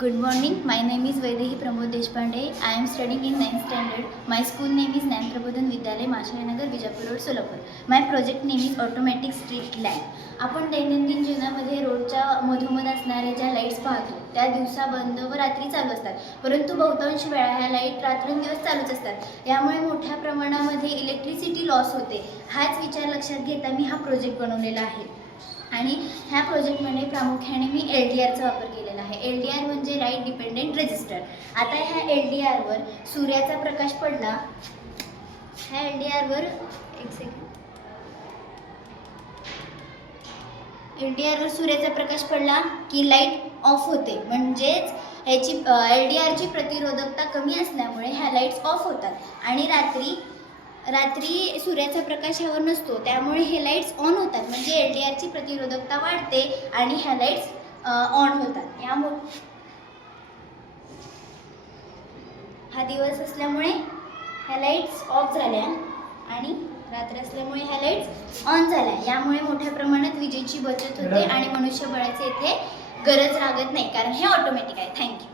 Good morning. My name is Vaidehi Pramod Deshpande. I am studying in 9th standard. My school name is Jnana Prabodhan Vidyalaya, Mashayanagar, Vijapur Road, Solapur. My project name is Automatic Street Lamp. आपण दैनंदिन जीवनामध्ये रोडच्या मधोमध असणाऱ्या ज्या lights पाहतो त्या दिवसा बंद व रात्री चालू असतात, परंतु बहुतांश वेळा ह्या लाईट रात्रंदिवस चालूच असतात. यामुळे मोठ्या प्रमाणामध्ये इलेक्ट्रिसिटी लॉस होते. हाच विचार लक्षात घेता मी हा प्रोजेक्ट बनवलेला आहे. आणि ह्या प्रोजेक्टमध्ये प्रामुख्याने मी LDRचा वापर केलेला आहे. LDR म्हणजे लाईट डिपेंडेंट रेजिस्टर. आता ह्या LDRवर सूर्याचा प्रकाश पडला, ह्या LDRवर LDRवर सूर्याचा प्रकाश पडला की लाईट ऑफ होते. म्हणजेच ह्याची LDRची प्रतिरोधकता कमी असल्यामुळे ह्या लाईट्स ऑफ होतात. आणि रात्री सूर्याचा प्रकाश ह्यावर नसतो, त्यामुळे हे लाईट्स ऑन होतात. म्हणजे LDRची प्रतिरोधकता वाढते आणि ह्या लाईट्स ऑन होतात. यामुळे हा दिवस असल्यामुळे ह्या लाईट्स ऑफ झाल्या आणि रात्र असल्यामुळे ह्या लाईट्स ऑन झाल्या. यामुळे मोठ्या प्रमाणात विजेची बचत होते आणि मनुष्यबळाची इथे गरज लागत नाही, कारण हे ऑटोमॅटिक आहे. थँक्यू.